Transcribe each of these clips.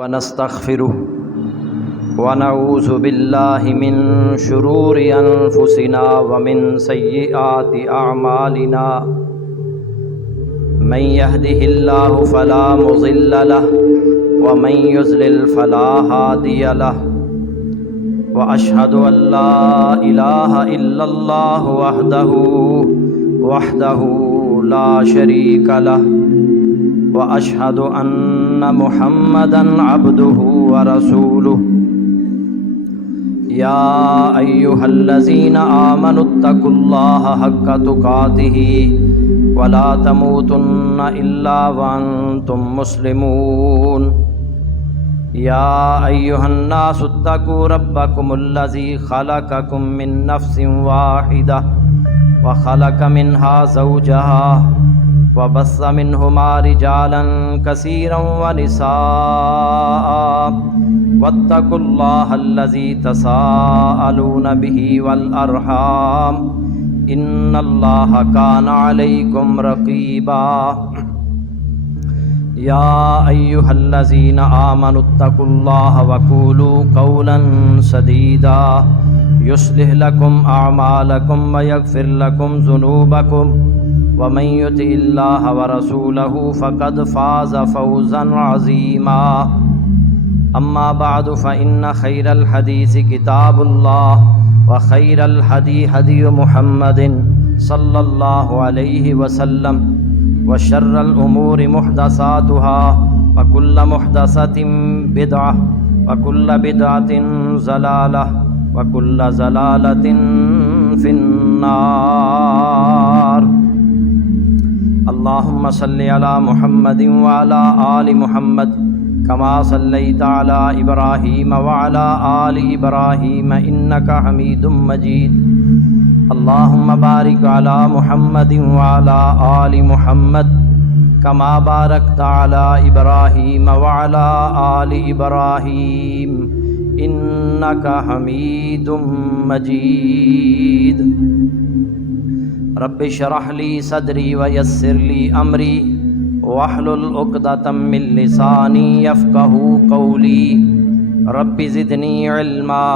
ونستغفره ونعوذ بالله من شرور أنفسنا ومن سيئات أعمالنا من يهده الله فلا مضل له ومن يضلل فلا هادي له وأشهد أن لا إله إلا الله وحده لا شريك له وأشهد أن محمدًا عبده ورسوله يا أيها الذين آمنوا اتقوا الله حق تقاته ولا تموتن إلا وأنتم مسلمون يا أيها الناس اتقوا ربكم الذي خلقكم من نفس واحدة وخلق منها زوجها وبث منهما رجالا كثيرا ونساء واتقوا الله الذي تساءلون به والأرحام إن الله كان عليكم رقيبا يا أيها الذين آمنوا اتقوا الله وقولوا قولا سديدا يصلح لكم أعمالكم ويغفر لكم ذنوبكم ومن يطع الله ورسوله فقد فاز فوزا عظيما أما بعد فإن خير الحديث كتاب الله وخير الهدي هدي محمد صلى الله عليه وسلم وشر الأمور محدثاتها وكل محدثة بدعة وكل بدعة ضلالة وكل ضلالة في النار اللهم صل على محمد وعلى آل محمد كما صليت على إبراهيم وعلى آل إبراهيم إنك حميد مجيد اللهم بارك على محمد وعلى آل محمد كما باركت على إبراهيم وعلى آل إبراهيم إنك حميد مجيد رب اشرح لي صدري ويسر لي أمري واحلل عقدة من لساني يفقهوا قولي رب زدني علما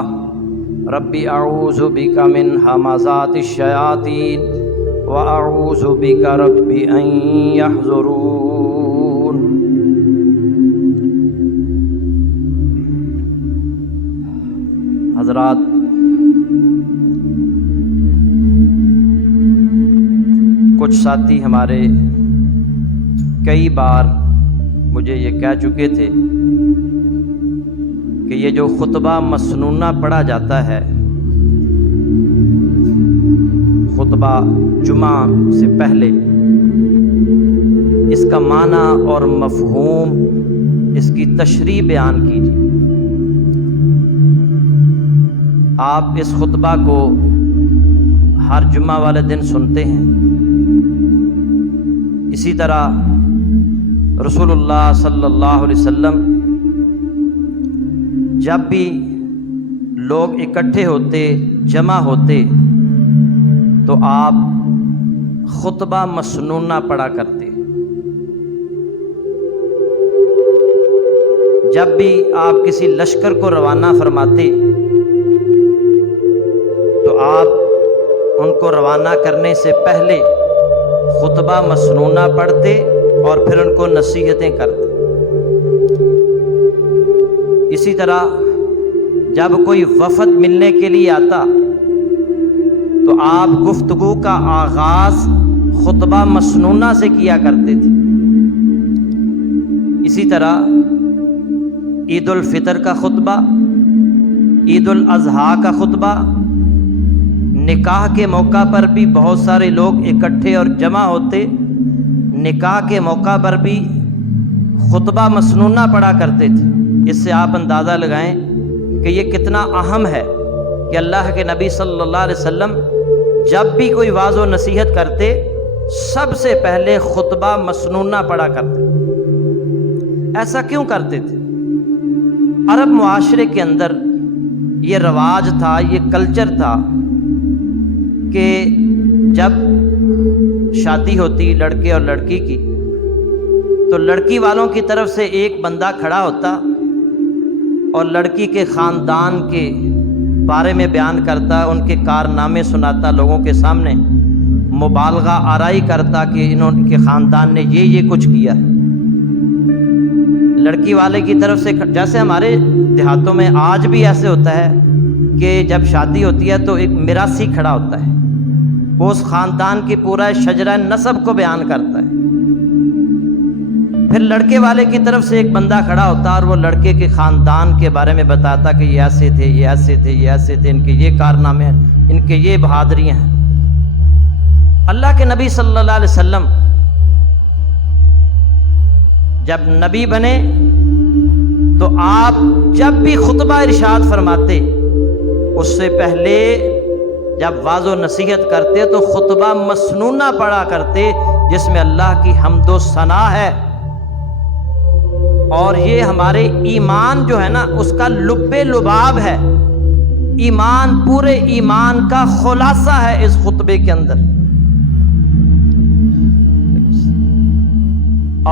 رب أعوذ بك من همزات الشياطين وأعوذ بك رب أن يحضرون حضرات، کچھ ساتھی ہمارے کئی بار مجھے یہ کہہ چکے تھے کہ یہ جو خطبہ مسنونہ پڑھا جاتا ہے، خطبہ جمعہ سے پہلے، اس کا معنی اور مفہوم، اس کی تشریح بیان کیجیے۔ آپ اس خطبہ کو ہر جمعہ والے دن سنتے ہیں، اسی طرح رسول اللہ صلی اللہ علیہ وسلم جب بھی لوگ اکٹھے ہوتے، جمع ہوتے، تو آپ خطبہ مسنونہ پڑھا کرتے۔ جب بھی آپ کسی لشکر کو روانہ فرماتے تو آپ ان کو روانہ کرنے سے پہلے خطبہ مسنونہ پڑھتے اور پھر ان کو نصیحتیں کرتے۔ اسی طرح جب کوئی وفد ملنے کے لیے آتا تو آپ گفتگو کا آغاز خطبہ مسنونہ سے کیا کرتے تھے۔ اسی طرح عید الفطر کا خطبہ، عید الاضحیٰ کا خطبہ، نکاح کے موقع پر بھی بہت سارے لوگ اکٹھے اور جمع ہوتے، نکاح کے موقع پر بھی خطبہ مسنونہ پڑھا کرتے تھے۔ اس سے آپ اندازہ لگائیں کہ یہ کتنا اہم ہے کہ اللہ کے نبی صلی اللہ علیہ وسلم جب بھی کوئی وعظ و نصیحت کرتے سب سے پہلے خطبہ مسنونہ پڑھا کرتے۔ ایسا کیوں کرتے تھے؟ عرب معاشرے کے اندر یہ رواج تھا، یہ کلچر تھا کہ جب شادی ہوتی لڑکے اور لڑکی کی تو لڑکی والوں کی طرف سے ایک بندہ کھڑا ہوتا اور لڑکی کے خاندان کے بارے میں بیان کرتا، ان کے کارنامے سناتا لوگوں کے سامنے، مبالغہ آرائی کرتا کہ انہوں کے خاندان نے یہ کچھ کیا۔ لڑکی والے کی طرف سے، جیسے ہمارے دیہاتوں میں آج بھی ایسے ہوتا ہے کہ جب شادی ہوتی ہے تو ایک میراثی کھڑا ہوتا ہے، وہ اس خاندان کی پورا شجرہ نسب کو بیان کرتا ہے۔ پھر لڑکے والے کی طرف سے ایک بندہ کھڑا ہوتا اور وہ لڑکے کے خاندان کے بارے میں بتاتا کہ یہ ایسے تھے، یہ ایسے تھے، یہ ایسے تھے، ان کے یہ کارنامے ہیں، ان کے یہ بہادریاں ہیں۔ اللہ کے نبی صلی اللہ علیہ وسلم جب نبی بنے تو آپ جب بھی خطبہ ارشاد فرماتے، اس سے پہلے جب واعظ و نصیحت کرتے تو خطبہ مسنونہ پڑھا کرتے، جس میں اللہ کی حمد و ثنا ہے، اور یہ ہمارے ایمان جو ہے نا اس کا لب لباب ہے، ایمان، پورے ایمان کا خلاصہ ہے اس خطبے کے اندر۔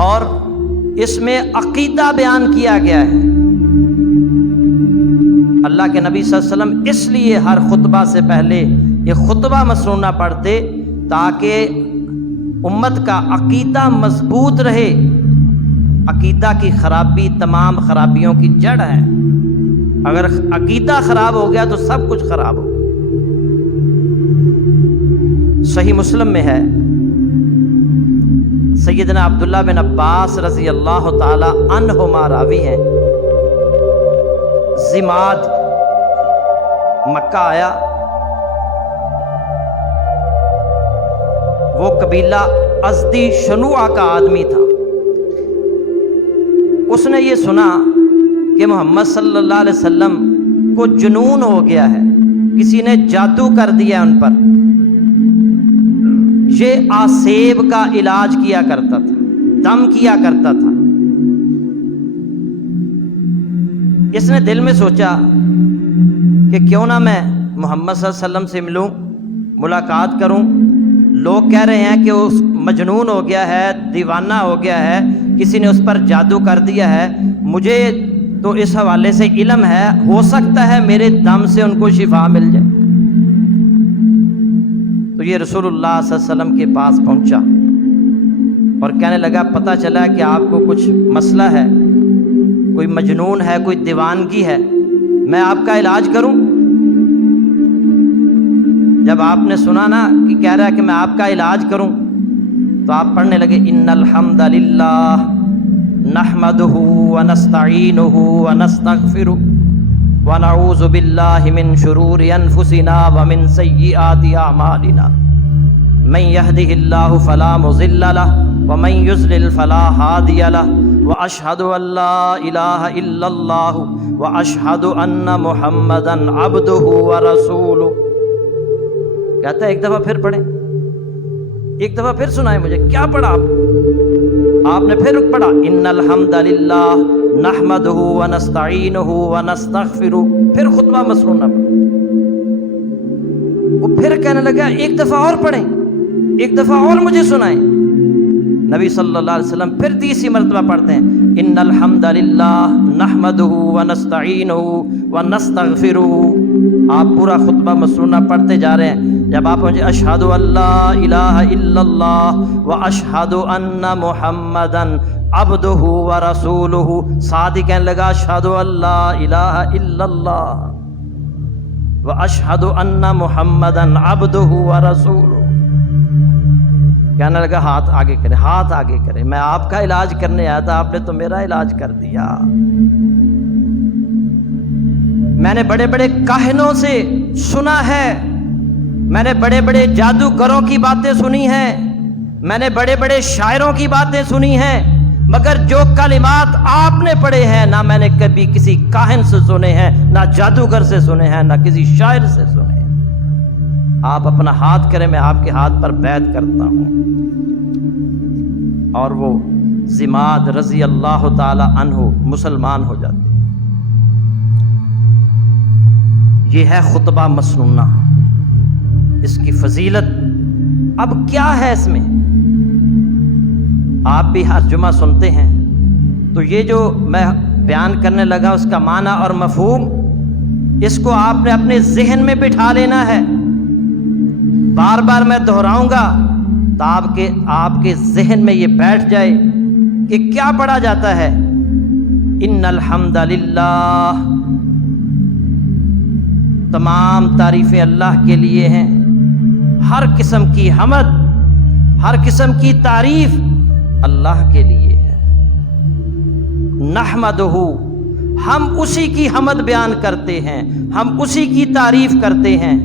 اور اس میں عقیدہ بیان کیا گیا ہے۔ اللہ کے نبی صلی اللہ علیہ وسلم اس لیے ہر خطبہ سے پہلے یہ خطبہ مسنونہ پڑھتے تاکہ امت کا عقیدہ مضبوط رہے۔ عقیدہ کی خرابی تمام خرابیوں کی جڑ ہے، اگر عقیدہ خراب ہو گیا تو سب کچھ خراب ہو۔ صحیح مسلم میں ہے، سیدنا عبداللہ بن عباس رضی اللہ تعالی عنہما راوی ہیں، زماد مکہ آیا، وہ قبیلہ ازدی شنوع کا آدمی تھا۔ اس نے یہ سنا کہ محمد صلی اللہ علیہ وسلم کو جنون ہو گیا ہے، کسی نے جادو کر دیا ان پر۔ یہ آسیب کا علاج کیا کرتا تھا، دم کیا کرتا تھا۔ اس نے دل میں سوچا کہ کیوں نہ میں محمد صلی اللہ علیہ وسلم سے ملوں، ملاقات کروں۔ لوگ کہہ رہے ہیں کہ وہ مجنون ہو گیا ہے، دیوانہ ہو گیا ہے، کسی نے اس پر جادو کر دیا ہے۔ مجھے تو اس حوالے سے علم ہے، ہو سکتا ہے میرے دم سے ان کو شفا مل جائے۔ تو یہ رسول اللہ صلی اللہ علیہ وسلم کے پاس پہنچا اور کہنے لگا، پتہ چلا کہ آپ کو کچھ مسئلہ ہے، کوئی مجنون ہے، کوئی دیوانگی ہے، میں آپ کا علاج کروں؟ جب آپ نے سنا نا کہ کہہ رہا ہے کہ میں آپ کا علاج کروں، تو آپ پڑھنے لگے، ان الحمد للہ نحمدہ ونستعینہ ونستغفرہ ونعوذ باللہ من شرور انفسنا ومن سیئات اعمالنا من یہدہ اللہ فلا مضل لہ ومن یضلل فلا ہادی لہ واشہد ان لا الہ الا اللہ واشہد ان محمدا عبدہ ورسولہ۔ کہتا ہے ایک دفعہ پھر پڑھیں، ایک دفعہ پھر سنائیں مجھے، کیا پڑھا آپ نے؟ پھر پڑھا، ان الحمد للہ نحمدہ ونستعینہ ونستغفرہ، پھر خطبہ مسنونہ پڑھا۔ وہ پھر کہنے لگا ایک دفعہ اور پڑھیں، ایک دفعہ اور مجھے سنائیں۔ نبی صلی اللہ علیہ وسلم پھر تیسری مرتبہ پڑھتے ہیں، ان الحمد للہ نحمدہ ونستعینہ ونستغفرہ۔ آپ پورا خطبہ مسنونہ پڑھتے جا رہے ہیں۔ جب آپ مجھے اشہد ان لا الہ الا اللہ واشہد ان محمدا عبدہ ورسولہ، ساتھ ہی کہنے لگا اشہد ان لا الہ الا اللہ واشہد ان محمدا عبدہ ورسولہ۔ کہنے لگا ہاتھ آگے کرے، ہاتھ آگے کرے، میں آپ کا علاج کرنے آیا تھا، آپ نے تو میرا علاج کر دیا۔ میں نے بڑے بڑے کاہنوں سے سنا ہے، میں نے بڑے بڑے جادوگروں کی باتیں سنی ہیں، میں نے بڑے بڑے شاعروں کی باتیں سنی ہیں، مگر جو کلمات آپ نے پڑھے ہیں نہ میں نے کبھی کسی کاہن سے سنے ہیں، نہ جادوگر سے سنے ہیں، نہ کسی شاعر سے سنے ہیں۔ آپ اپنا ہاتھ کریں، میں آپ کے ہاتھ پر بیعت کرتا ہوں۔ اور وہ زماد رضی اللہ تعالی عنہ مسلمان ہو جاتے۔ یہ ہے خطبہ مسنونہ، اس کی فضیلت اب کیا ہے اس میں؟ آپ بھی ہر جمعہ سنتے ہیں، تو یہ جو میں بیان کرنے لگا اس کا معنی اور مفہوم، اس کو آپ نے اپنے ذہن میں بٹھا لینا ہے. بار بار میں دہراؤں گا تو آپ کے ذہن میں یہ بیٹھ جائے کہ کیا پڑھا جاتا ہے. ان الحمد للہ، تمام تعریفیں اللہ کے لیے ہیں. ہر قسم کی حمد، ہر قسم کی تعریف اللہ کے لیے ہے. نحمدہ، ہم اسی کی حمد بیان کرتے ہیں، ہم اسی کی تعریف کرتے ہیں.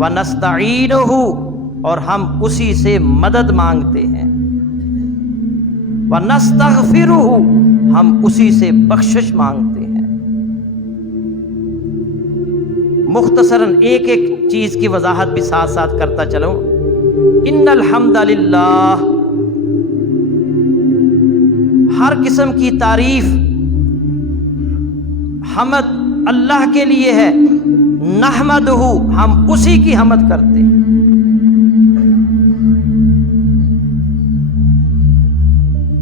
ونستعینہ، اور ہم اسی سے مدد مانگتے ہیں. ونستغفرہ، ہم اسی سے بخشش مانگتے ہیں. مختصراً ایک ایک چیز کی وضاحت بھی ساتھ ساتھ کرتا چلوں. ان الحمد للہ، ہر قسم کی تعریف، حمد اللہ کے لیے ہے. نحمدہ، ہم اسی کی حمد کرتے ہیں.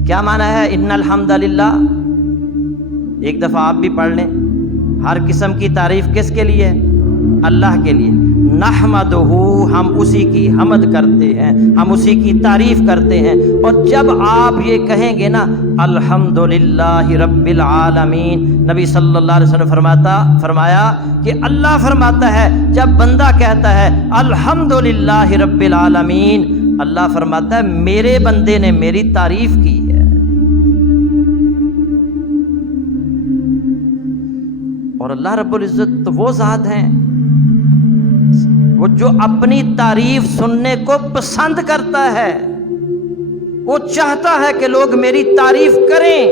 کیا معنی ہے ان الحمد للہ؟ ایک دفعہ آپ بھی پڑھ لیں. ہر قسم کی تعریف کس کے لیے ہے؟ اللہ کے لیے. نحمدہ، ہم اسی کی حمد کرتے ہیں، ہم اسی کی تعریف کرتے ہیں. اور جب آپ یہ کہیں گے نا الحمدللہ رب العالمین، نبی صلی اللہ علیہ وسلم فرمایا کہ اللہ فرماتا ہے جب بندہ کہتا ہے الحمدللہ رب العالمین، اللہ فرماتا ہے میرے بندے نے میری تعریف کی ہے. اور اللہ رب العزت تو وہ ذات ہیں وہ جو اپنی تعریف سننے کو پسند کرتا ہے. وہ چاہتا ہے کہ لوگ میری تعریف کریں.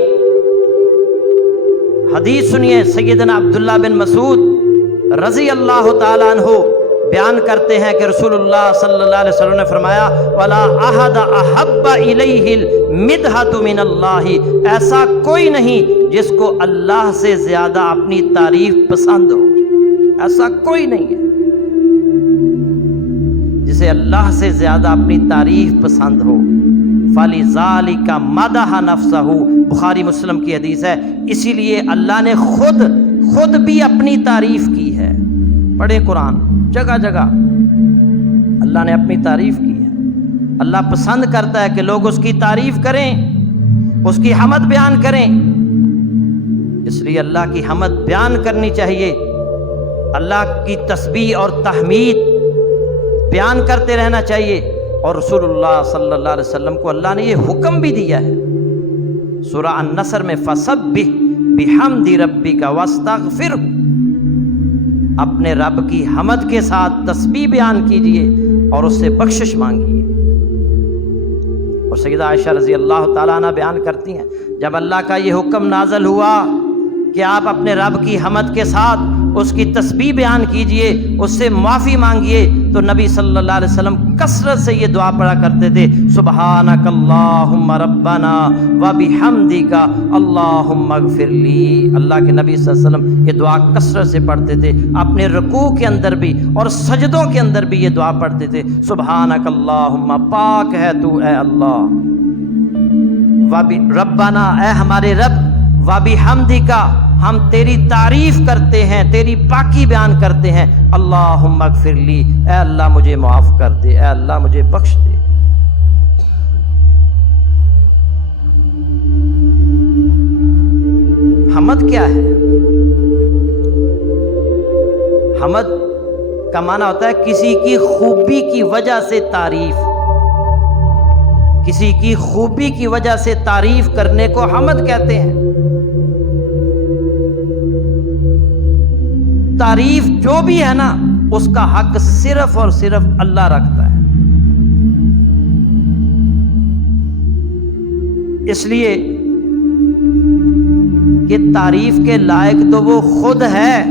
حدیث سنیے، سیدنا عبداللہ بن مسعود رضی اللہ تعالیٰ عنہ بیان کرتے ہیں کہ رسول اللہ صلی اللہ علیہ وسلم نے فرمایا وَلَا أَحَدَ أَحَبَّ إِلَيْهِ الْمِدْحَةُ مِنَ اللَّهِ، ایسا کوئی نہیں جس کو اللہ سے زیادہ اپنی تعریف پسند ہو. ایسا کوئی نہیں ہے جسے اللہ سے زیادہ اپنی تعریف پسند ہو. فَلِذَلِكَ مَدَحَ نَفْسَهُ، بخاری مسلم کی حدیث ہے. اسی لیے اللہ نے خود بھی اپنی تعریف کی ہے. پڑھے قرآن، جگہ جگہ اللہ نے اپنی تعریف کی ہے. اللہ پسند کرتا ہے کہ لوگ اس کی تعریف کریں، اس کی حمد بیان کریں. اس لیے اللہ کی حمد بیان کرنی چاہیے. اللہ کی تسبیح اور تحمید بیان کرتے رہنا چاہیے. اور رسول اللہ صلی اللہ علیہ وسلم کو اللہ نے یہ حکم بھی دیا ہے. سورہ النصر میں فَسَبِّحْ بِحَمْدِ رَبِّكَ وَاسْتَغْفِرْهُ، اپنے رب کی حمد کے ساتھ تسبیح بیان کیجئے اور اس سے بخشش مانگیے. اور سیدہ عائشہ رضی اللہ تعالیٰ عنہ بیان کرتی ہیں جب اللہ کا یہ حکم نازل ہوا کہ آپ اپنے رب کی حمد کے ساتھ اس کی تسبیح بیان کیجئے، اس سے معافی مانگیے، تو نبی صلی اللہ علیہ وسلم کثرت سے یہ دعا پڑھا کرتے تھے سبحانک اللہم ربنا وبحمدک اللہم اغفر لی. اللہ کے نبی صلی اللہ علیہ وسلم یہ دعا کثرت سے پڑھتے تھے. اپنے رکوع کے اندر بھی اور سجدوں کے اندر بھی یہ دعا پڑھتے تھے سبحانک اللہم، پاک ہے تو اے اللہ، ربنا اے ہمارے رب، وبحمدک ہم تیری تعریف کرتے ہیں، تیری پاکی بیان کرتے ہیں، اللہم اغفر لی، اے اللہ مجھے معاف کر دے، اے اللہ مجھے بخش دے. حمد کیا ہے؟ حمد کا معنی ہوتا ہے کسی کی خوبی کی وجہ سے تعریف. کسی کی خوبی کی وجہ سے تعریف کرنے کو حمد کہتے ہیں. تعریف جو بھی ہے نا اس کا حق صرف اور صرف اللہ رکھتا ہے. اس لیے کہ تعریف کے لائق تو وہ خود ہے.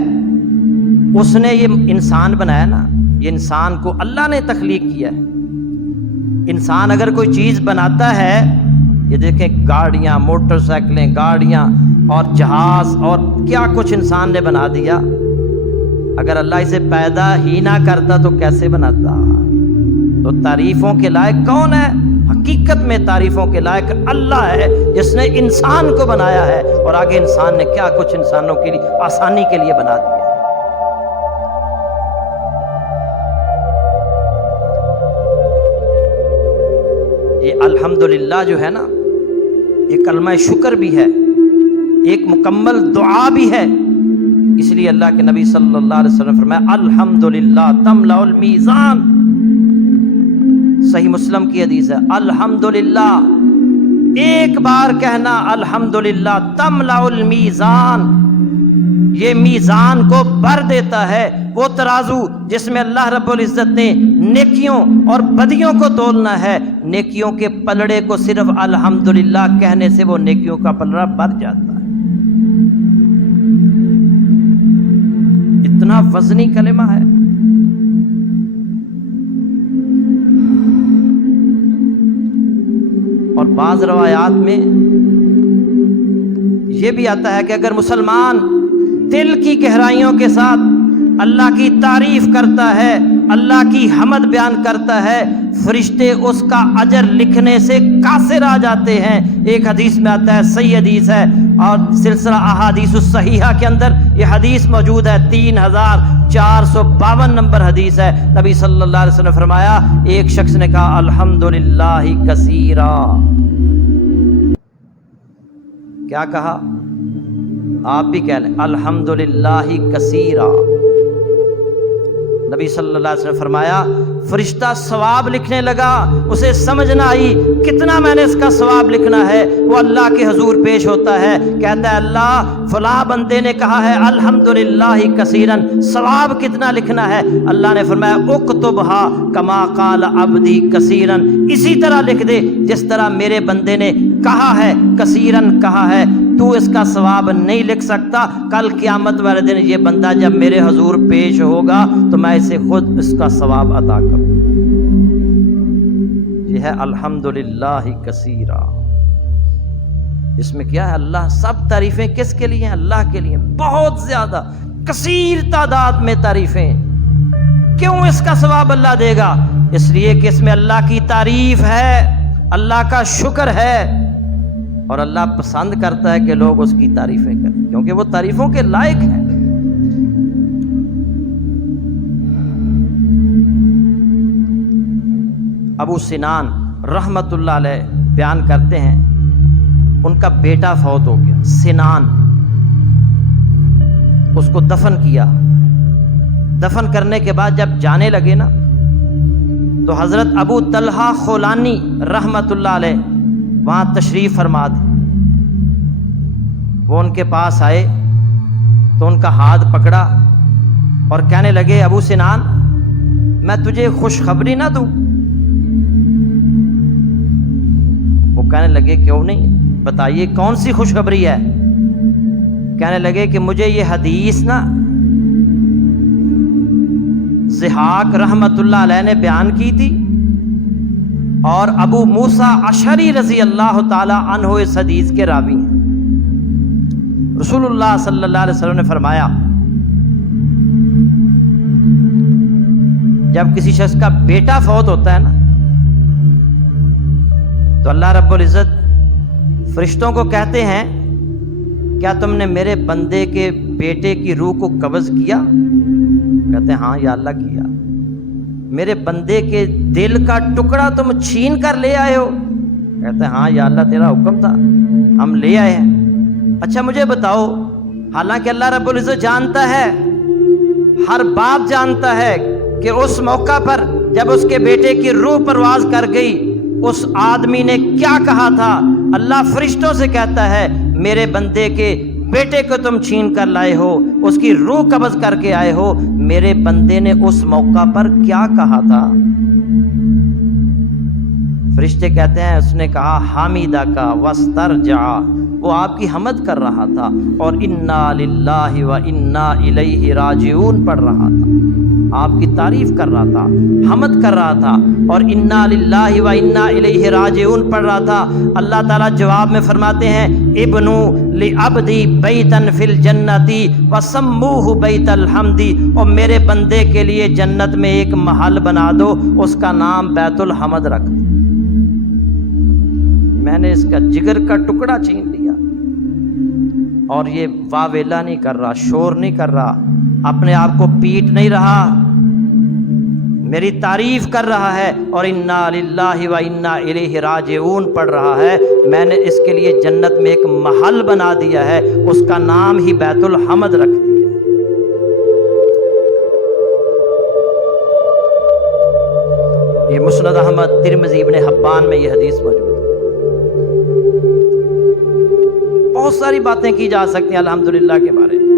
اس نے یہ انسان بنایا نا، یہ انسان کو اللہ نے تخلیق کیا ہے. انسان اگر کوئی چیز بناتا ہے، یہ دیکھیں گاڑیاں، موٹر سائیکلیں، گاڑیاں اور جہاز اور کیا کچھ انسان نے بنا دیا. اگر اللہ اسے پیدا ہی نہ کرتا تو کیسے بناتا؟ تو تعریفوں کے لائق کون ہے؟ حقیقت میں تعریفوں کے لائق اللہ ہے جس نے انسان کو بنایا ہے، اور آگے انسان نے کیا کچھ انسانوں کے لیے آسانی کے لیے بنا دیا ہے۔ یہ الحمدللہ جو ہے نا، یہ کلمہ شکر بھی ہے، ایک مکمل دعا بھی ہے۔ اس لیے اللہ کے نبی صلی اللہ علیہ وسلم نے فرمایا الحمدللہ تملأ المیزان، صحیح مسلم کی حدیث ہے، الحمدللہ ایک بار کہنا الحمدللہ تملأ المیزان، یہ میزان کو بھر دیتا ہے۔ وہ ترازو جس میں اللہ رب العزت نے نیکیوں اور بدیوں کو تولنا ہے، نیکیوں کے پلڑے کو صرف الحمدللہ کہنے سے وہ نیکیوں کا پلڑا بھر جاتا ہے۔ اتنا وزنی کلمہ ہے۔ اور بعض روایات میں یہ بھی آتا ہے کہ اگر مسلمان دل کی گہرائیوں کے ساتھ اللہ کی تعریف کرتا ہے، اللہ کی حمد بیان کرتا ہے، فرشتے اس کا اجر لکھنے سے قاصر آ جاتے ہیں۔ ایک حدیث میں آتا ہے، صحیح حدیث ہے اور سلسلہ احادیث الصحیحہ کے اندر یہ حدیث موجود ہے، 3452 نمبر حدیث ہے۔ نبی صلی اللہ علیہ وسلم نے فرمایا، ایک شخص نے کہا الحمدللہ کثیرا، کیا کہا؟ آپ بھی کہہ لیں الحمدللہ کثیرا۔ نبی صلی اللہ علیہ وسلم نے فرمایا فرشتہ ثواب لکھنے لگا، اسے سمجھ نہ آئی کتنا میں نے اس کا ثواب لکھنا ہے۔ وہ اللہ کے حضور پیش ہوتا ہے، کہتا ہے اللہ فلاں بندے نے کہا ہے الحمدللہ کثیرن، ثواب کتنا لکھنا ہے؟ اللہ نے فرمایا اکتبھا کما قال عبدی کثیرن، اسی طرح لکھ دے جس طرح میرے بندے نے کہا ہے، کثیرن کہا ہے۔ تو اس کا ثواب نہیں لکھ سکتا، کل قیامت والے دن یہ بندہ جب میرے حضور پیش ہوگا تو میں اسے خود اس کا ثواب عطا کروں۔ یہ ہے الحمدللہ کثیرا۔ اس میں کیا ہے؟ اللہ، سب تعریفیں کس کے لیے ہیں؟ اللہ کے لیے، بہت زیادہ کثیر تعداد میں تعریفیں۔ کیوں اس کا ثواب اللہ دے گا؟ اس لیے کہ اس میں اللہ کی تعریف ہے، اللہ کا شکر ہے، اور اللہ پسند کرتا ہے کہ لوگ اس کی تعریفیں کریں، کیونکہ وہ تعریفوں کے لائق ہیں۔ ابو سنان رحمت اللہ علیہ بیان کرتے ہیں، ان کا بیٹا فوت ہو گیا سنان، اس کو دفن کیا۔ دفن کرنے کے بعد جب جانے لگے نا، تو حضرت ابو طلحہ خولانی رحمت اللہ علیہ وہاں تشریف فرما تھے۔ وہ ان کے پاس آئے تو ان کا ہاتھ پکڑا اور کہنے لگے ابو سنان، میں تجھے خوشخبری نہ دوں؟ وہ کہنے لگے کیوں نہیں، بتائیے کون سی خوشخبری ہے؟ کہنے لگے کہ مجھے یہ حدیث نا ضحاک رحمت اللہ علیہ نے بیان کی تھی، اور ابو موسیٰ اشعری رضی اللہ تعالی عنہ اس حدیث کے راوی ہیں۔ رسول اللہ صلی اللہ علیہ وسلم نے فرمایا، جب کسی شخص کا بیٹا فوت ہوتا ہے نا، تو اللہ رب العزت فرشتوں کو کہتے ہیں کیا تم نے میرے بندے کے بیٹے کی روح کو قبض کیا؟ کہتے ہیں ہاں یا اللہ کیا۔ میرے بندے کے دل کا ٹکڑا تم چھین کر لے آئے ہو؟ کہتے ہیں ہاں یا اللہ تیرا حکم تھا، ہم لے آئے ہیں۔ اچھا مجھے بتاؤ، حالانکہ اللہ رب العزت جانتا ہے، ہر باپ جانتا ہے کہ اس موقع پر جب اس کے بیٹے کی روح پرواز کر گئی، اس آدمی نے کیا کہا تھا؟ اللہ فرشتوں سے کہتا ہے میرے بندے کے بیٹے کو تم چھین کر لائے ہو، اس کی روح قبض کر کے آئے ہو، میرے بندے نے اس موقع پر کیا کہا تھا؟ فرشتے کہتے ہیں اس نے کہا حمیدہ کا واسترجع، وہ آپ کی حمد کر رہا تھا اور انا للہ و انا الیہ راجعون پڑھ رہا تھا، آپ کی تعریف کر رہا تھا، حمد کر رہا تھا اور انا للہ و انا الیہ راجعون پڑھ رہا تھا۔ اللہ تعالیٰ جواب میں فرماتے ہیں ابنو لعبدی بیتا فی الجنت وسموہ بیت الحمد، اور میرے بندے کے لیے جنت میں ایک محل بنا دو، اس کا نام بیت الحمد رکھ دو۔ میں نے اس کا جگر کا ٹکڑا چھین لیا. اور یہ واویلا نہیں کر رہا، شور نہیں کر رہا، اپنے آپ کو پیٹ نہیں رہا، میری تعریف کر رہا ہے اور انا للہ و انا الیہ راجعون پڑھ رہا ہے. میں نے اس کے لیے جنت میں ایک محل بنا دیا ہے، اس کا نام ہی بیت الحمد رکھ دیا ہے. یہ مسند احمد، ترمذی، ابن حبان میں یہ حدیث موجود ہے. بہت ساری باتیں کی جا سکتی ہیں الحمدللہ کے بارے میں.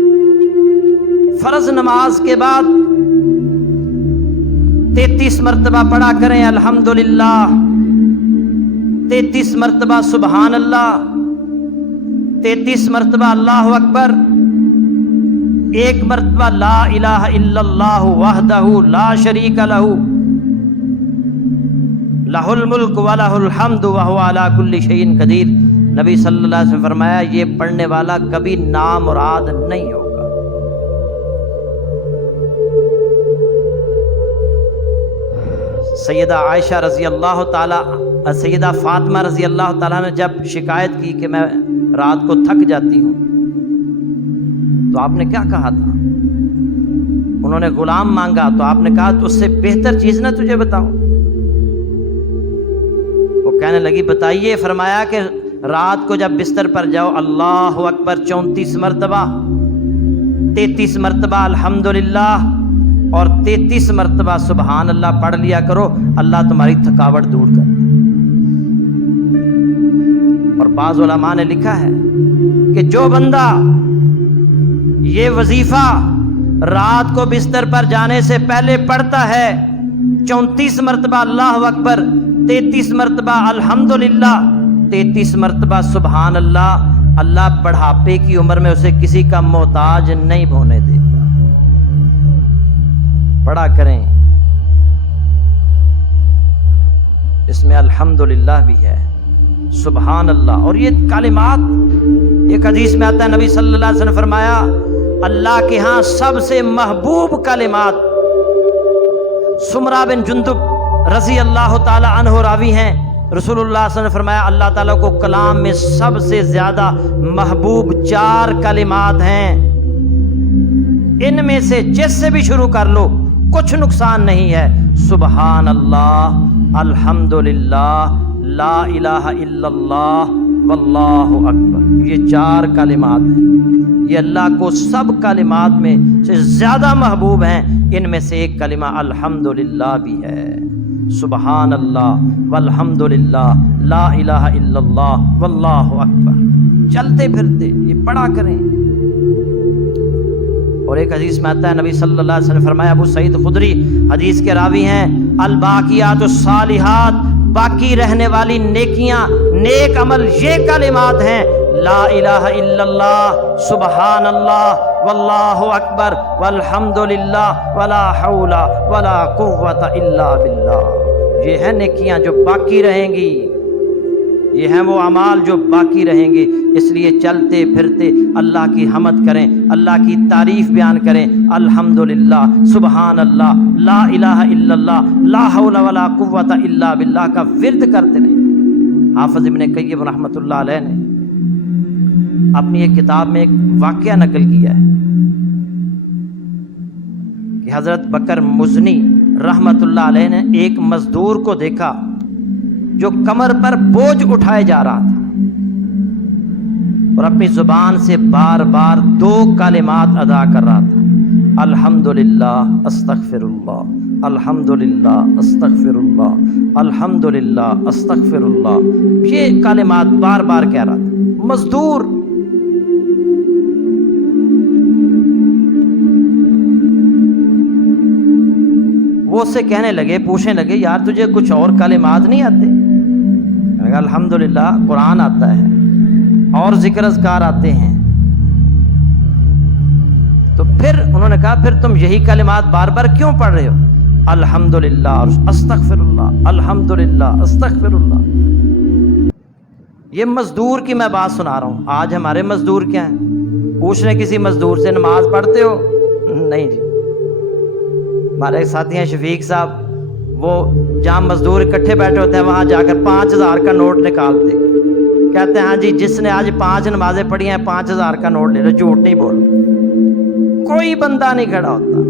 فرض نماز کے بعد 33 مرتبہ پڑھا کریں الحمدللہ، 33 مرتبہ سبحان اللہ، 33 مرتبہ اللہ اکبر، 1 مرتبہ لا الہ الا اللہ وحدہ لا شریک لہ لہ الملک ولہ الحمد وہو علی کل شیء قدیر. نبی صلی اللہ علیہ وسلم فرمایا یہ پڑھنے والا کبھی نامراد نہیں ہوگا. سیدہ عائشہ رضی اللہ تعالی، سیدہ فاطمہ رضی اللہ تعالیٰ نے جب شکایت کی کہ میں رات کو تھک جاتی ہوں، تو آپ نے کیا کہا تھا؟ انہوں نے غلام مانگا تو آپ نے کہا تو اس سے بہتر چیز نہ تجھے بتاؤں؟ وہ کہنے لگی بتائیے. فرمایا کہ رات کو جب بستر پر جاؤ اللہ اکبر 34 مرتبہ، 33 مرتبہ الحمدللہ اور 33 مرتبہ سبحان اللہ پڑھ لیا کرو، اللہ تمہاری تھکاوٹ دور کر. اور بعض علماء نے لکھا ہے کہ جو بندہ یہ وظیفہ رات کو بستر پر جانے سے پہلے پڑھتا ہے، 34 مرتبہ اللہ اکبر، 33 مرتبہ الحمدللہ، 33 مرتبہ سبحان اللہ، اللہ بڑھاپے کی عمر میں اسے کسی کا محتاج نہیں ہونے دیتا. پڑھا کریں. اس میں الحمدللہ بھی ہے، سبحان اللہ. اور یہ کلمات ایک حدیث میں آتا ہے، نبی صلی اللہ علیہ وسلم نے فرمایا اللہ کے ہاں سب سے محبوب کلمات. سمرہ بن جندب رضی اللہ تعالی عنہ راوی ہیں، رسول اللہ صلی اللہ علیہ وسلم نے فرمایا اللہ تعالیٰ کو کلام میں سب سے زیادہ محبوب 4 کلمات ہیں، ان میں سے جس سے بھی شروع کر لو کچھ نقصان نہیں ہے. سبحان اللہ، الحمدللہ، لا الہ الا اللہ واللہ اکبر. یہ 4 کلمات ہیں، یہ اللہ کو سب کلمات میں سے زیادہ محبوب ہیں. ان میں سے ایک کلمہ الحمدللہ بھی ہے. سبحان اللہ والحمدللہ لا الہ الا اللہ واللہ اکبر. چلتے پھرتے یہ پڑھا کریں. اور ایک حدیث میں آتا ہے نبی صلی اللہ علیہ وسلم نے فرمایا، ابو سعید خدری حدیث کے راوی ہیں، الباقیات الصالحات، باقی رہنے والی نیکیاں، نیک عمل یہ کلمات ہیں لا الہ الا اللہ، سبحان اللہ، واللہ اکبر، والحمدللہ، ولا حول ولا قوت الا باللہ. یہ ہیں نیکیاں جو باقی رہیں گی، یہ ہیں وہ اعمال جو باقی رہیں گے. اس لیے چلتے پھرتے اللہ کی حمد کریں، اللہ کی تعریف بیان کریں. الحمدللہ، سبحان اللہ، لا الہ الا اللہ، لا حول ولا قوت الا باللہ کا ورد کرتے رہیں. حافظ ابن قیم رحمۃ اللہ علیہ نے اپنی ایک کتاب میں ایک واقعہ نقل کیا ہے کہ حضرت بکر مزنی رحمۃ اللہ علیہ نے ایک مزدور کو دیکھا جو کمر پر بوجھ اٹھائے جا رہا تھا اور اپنی زبان سے بار بار 2 کلمات ادا کر رہا تھا، الحمدللہ استغفر اللہ، الحمدللہ استغفر اللہ، الحمدللہ استغفر اللہ. یہ کلمات بار بار کہہ رہا تھا. مزدور وہ اس سے کہنے لگے، پوچھنے لگے یار تجھے کچھ اور کلمات نہیں آتے؟ میں نے کہا الحمدللہ قرآن آتا ہے اور ذکر اذکار آتے ہیں. تو پھر انہوں نے کہا پھر تم یہی کلمات بار بار کیوں پڑھ رہے ہو؟ الحمدللہ استغفر اللہ، الحمدللہ استغفر اللہ. یہ مزدور کی میں بات سنا رہا ہوں. آج ہمارے مزدور کیا ہیں؟ پوچھ رہے کسی مزدور سے نماز پڑھتے ہو؟ نہیں جی. ہمارے ایک ساتھی ہیں شفیق صاحب، وہ جہاں مزدور اکٹھے بیٹھے ہوتے ہیں وہاں جا کر 5000 کا نوٹ نکالتے کہتے ہیں ہاں جی جس نے آج 5 نمازیں پڑھی ہیں 5000 کا نوٹ لے لو. جھوٹ نہیں بول. کوئی بندہ نہیں کھڑا ہوتا.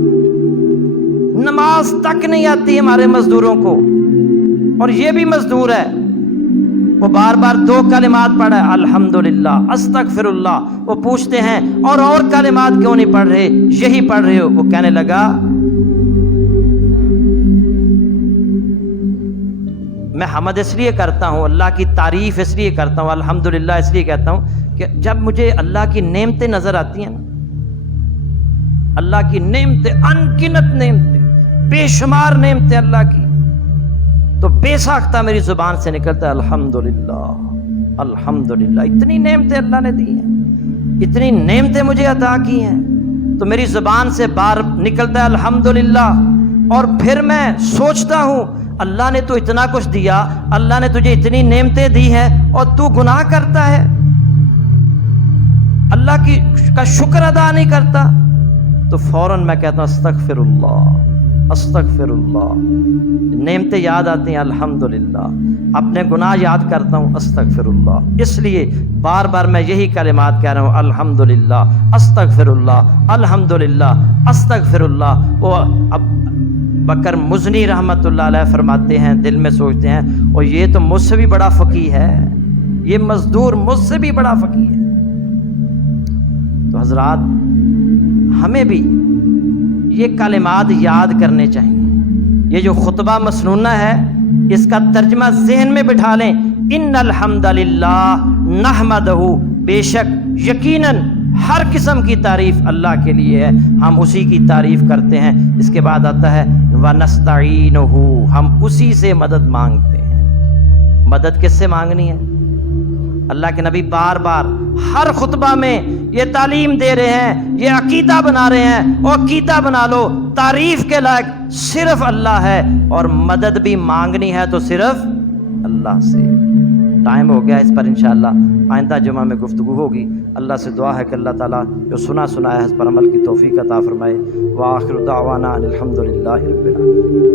نماز تک نہیں آتی ہمارے مزدوروں کو, اور یہ بھی مزدور ہے, وہ بار بار 2 کلمات پڑھا ہے الحمدللہ استغفر اللہ. وہ پوچھتے ہیں اور کلمات کیوں نہیں پڑھ رہے, یہی پڑھ رہے ہو. وہ کہنے لگا میں حمد اس لیے کرتا ہوں, اللہ کی تعریف اس لیے کرتا ہوں, الحمدللہ اس لیے کہتا ہوں کہ جب مجھے اللہ کی نعمتیں نظر آتی ہیں نا, اللہ کی نعمتیں, انگنت نعمتیں, بے شمار نعمتیں اللہ کی, تو بے ساختہ میری زبان سے نکلتا ہے الحمدللہ الحمدللہ. اتنی نعمتیں اللہ نے دی ہیں, اتنی نعمتیں مجھے عطا کی ہیں, تو میری زبان سے بار نکلتا ہے الحمدللہ. اور پھر میں سوچتا ہوں اللہ نے تو اتنا کچھ دیا, اللہ نے تجھے اتنی نعمتیں دی ہیں اور تو گناہ کرتا ہے, اللہ کا شکر ادا نہیں کرتا. تو فوراً میں کہتا ہوں استغفر اللہ استغفر اللہ. نعمتیں یاد آتی ہیں الحمدللہ, اپنے گناہ یاد کرتا ہوں استغفر اللہ. اس لیے بار بار میں یہی کلمات کہہ رہا ہوں الحمدللہ استغفر اللہ الحمدللہ استغفر اللہ. وہ اب بکر مزنی رحمت اللہ علیہ فرماتے ہیں, دل میں سوچتے ہیں اور یہ تو مجھ سے بھی بڑا فقیہ ہے, یہ مزدور مجھ سے بھی بڑا فقیہ ہے. تو حضرات ہمیں بھی یہ کلمات یاد کرنے چاہیے. یہ جو خطبہ مسنونہ ہے اس کا ترجمہ ذہن میں بٹھا لیں, ان الحمدللہ نحمدہ, بے شک یقیناً ہر قسم کی تعریف اللہ کے لیے ہے, ہم اسی کی تعریف کرتے ہیں. اس کے بعد آتا ہے وَنَسْتَعِينُهُ, ہم اسی سے مدد مانگتے ہیں. مدد کس سے مانگنی ہے؟ اللہ کے نبی بار بار ہر خطبہ میں یہ تعلیم دے رہے ہیں, یہ عقیدہ بنا رہے ہیں, اور عقیدہ بنا لو تعریف کے لائق صرف اللہ ہے, اور مدد بھی مانگنی ہے تو صرف اللہ سے. ٹائم ہو گیا, اس پر انشاءاللہ آئندہ جمعہ میں گفتگو ہوگی. اللہ سے دعا ہے کہ اللہ تعالیٰ جو سنا ہے اس پر عمل کی توفیق عطا فرمائے. وآخر دعوانا الحمدللہ رب العالمین.